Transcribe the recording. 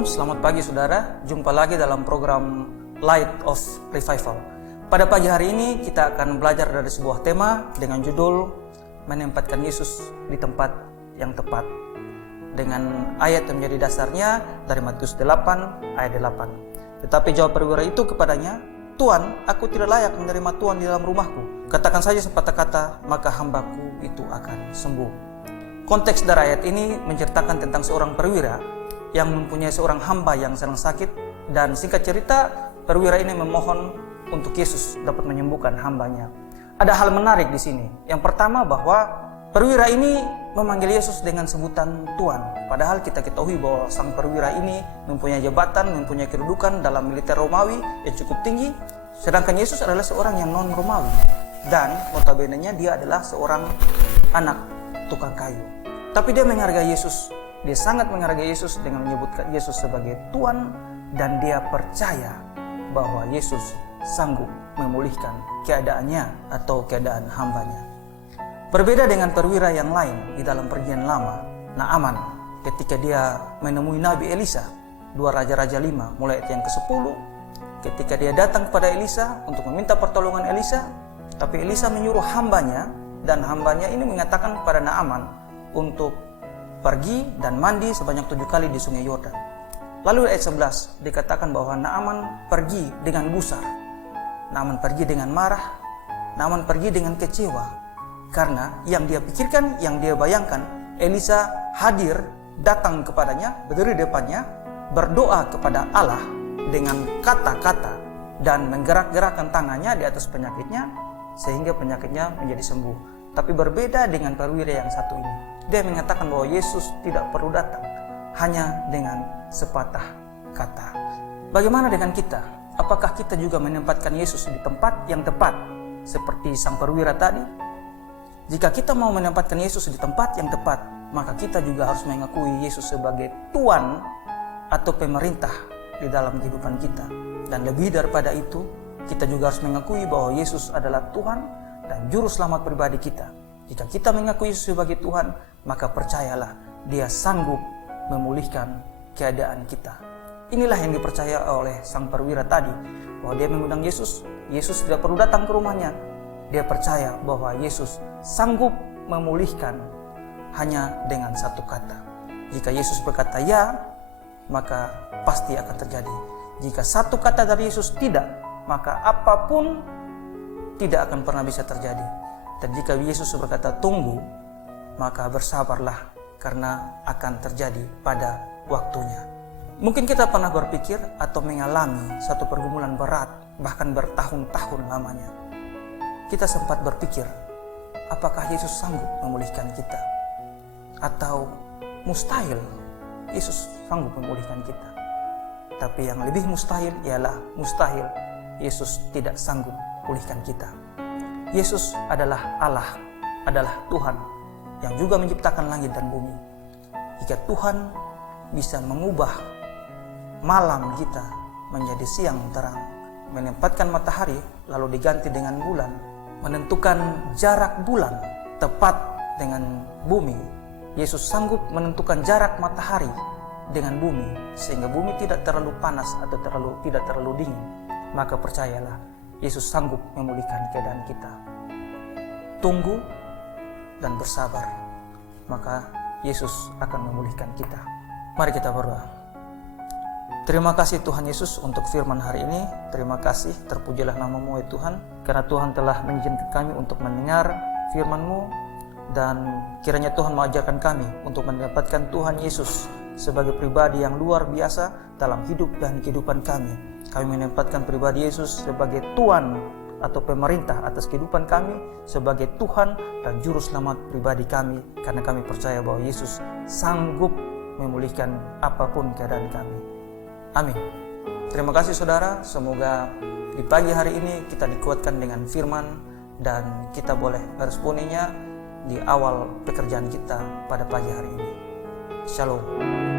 Shalom, selamat pagi saudara. Jumpa lagi dalam program Light of Revival. Pada pagi hari ini kita akan belajar dari sebuah tema dengan judul menempatkan Yesus di tempat yang tepat. Dengan ayat yang menjadi dasarnya dari Matius 8 ayat 8. Tetapi jawab perwira itu kepadanya, Tuan, aku tidak layak menerima Tuan di dalam rumahku. Katakan saja sepatah kata, maka hambaku itu akan sembuh. Konteks dari ayat ini menceritakan tentang seorang perwira yang mempunyai seorang hamba yang sedang sakit, dan singkat cerita perwira ini memohon untuk Yesus dapat menyembuhkan hambanya. Ada hal menarik di sini. Yang pertama bahwa perwira ini memanggil Yesus dengan sebutan Tuan. Padahal kita ketahui bahwa sang perwira ini mempunyai jabatan, mempunyai kedudukan dalam militer Romawi yang cukup tinggi, sedangkan Yesus adalah seorang yang non Romawi, dan notabene-nya dia adalah seorang anak tukang kayu. Tapi dia menghargai Yesus. Dia sangat menghargai Yesus dengan menyebutkan Yesus sebagai Tuan, dan dia percaya bahwa Yesus sanggup memulihkan keadaannya atau keadaan hambanya. Berbeda dengan perwira yang lain di dalam Perjanjian Lama, Naaman ketika dia menemui Nabi Elisa, 2 Raja-Raja 5 mulai ayat yang ke-10, ketika dia datang kepada Elisa untuk meminta pertolongan Elisa, tapi Elisa menyuruh hambanya, dan hambanya ini mengatakan kepada Naaman untuk pergi dan mandi sebanyak 7 kali di sungai Yordan. Lalu ayat 11 dikatakan bahwa Naaman pergi dengan gusar, Naaman pergi dengan marah, Naaman pergi dengan kecewa, karena yang dia pikirkan, yang dia bayangkan, Elisa hadir, datang kepadanya, berdiri di depannya, berdoa kepada Allah dengan kata-kata dan menggerak-gerakkan tangannya di atas penyakitnya sehingga penyakitnya menjadi sembuh. Tapi berbeda dengan perwira yang satu ini. Dia mengatakan bahwa Yesus tidak perlu datang, hanya dengan sepatah kata. Bagaimana dengan kita? Apakah kita juga menempatkan Yesus di tempat yang tepat seperti sang perwira tadi? Jika kita mau menempatkan Yesus di tempat yang tepat, maka kita juga harus mengakui Yesus sebagai Tuan atau pemerintah di dalam kehidupan kita. Dan lebih daripada itu, kita juga harus mengakui bahwa Yesus adalah Tuhan dan juru selamat pribadi kita. Jika kita mengakui Yesus sebagai Tuhan, maka percayalah Dia sanggup memulihkan keadaan kita. Inilah yang dipercaya oleh sang perwira tadi, bahwa dia mengundang Yesus. Yesus tidak perlu datang ke rumahnya. Dia percaya bahwa Yesus sanggup memulihkan hanya dengan satu kata. Jika Yesus berkata ya, maka pasti akan terjadi. Jika satu kata dari Yesus tidak, maka apapun tidak akan pernah bisa terjadi. Dan jika Yesus berkata tunggu, maka bersabarlah karena akan terjadi pada waktunya. Mungkin kita pernah berpikir atau mengalami satu pergumulan berat, bahkan bertahun-tahun lamanya. Kita sempat berpikir, apakah Yesus sanggup memulihkan kita? Atau mustahil Yesus sanggup memulihkan kita? Tapi yang lebih mustahil ialah mustahil Yesus tidak sanggup pulihkan kita. Yesus adalah Allah, adalah Tuhan yang juga menciptakan langit dan bumi. Jika Tuhan bisa mengubah malam kita menjadi siang terang, menempatkan matahari lalu diganti dengan bulan, menentukan jarak bulan tepat dengan bumi, Yesus sanggup menentukan jarak matahari dengan bumi sehingga bumi tidak terlalu panas atau tidak terlalu dingin, maka percayalah Yesus sanggup memulihkan keadaan kita. Tunggu dan bersabar, maka Yesus akan memulihkan kita. Mari kita berdoa. Terima kasih Tuhan Yesus untuk firman hari ini. Terima kasih, terpujilah nama-Mu ya Tuhan, karena Tuhan telah mengizinkan kami untuk mendengar firman-Mu, dan kiranya Tuhan mengajarkan kami untuk mendapatkan Tuhan Yesus sebagai pribadi yang luar biasa dalam hidup dan kehidupan kami. Kami menempatkan pribadi Yesus sebagai Tuan atau pemerintah atas kehidupan kami, sebagai Tuhan dan juru selamat pribadi kami, karena kami percaya bahwa Yesus sanggup memulihkan apapun keadaan kami. Amin. Terima kasih saudara, semoga di pagi hari ini kita dikuatkan dengan firman dan kita boleh meresponinya di awal pekerjaan kita pada pagi hari ini. Shalom.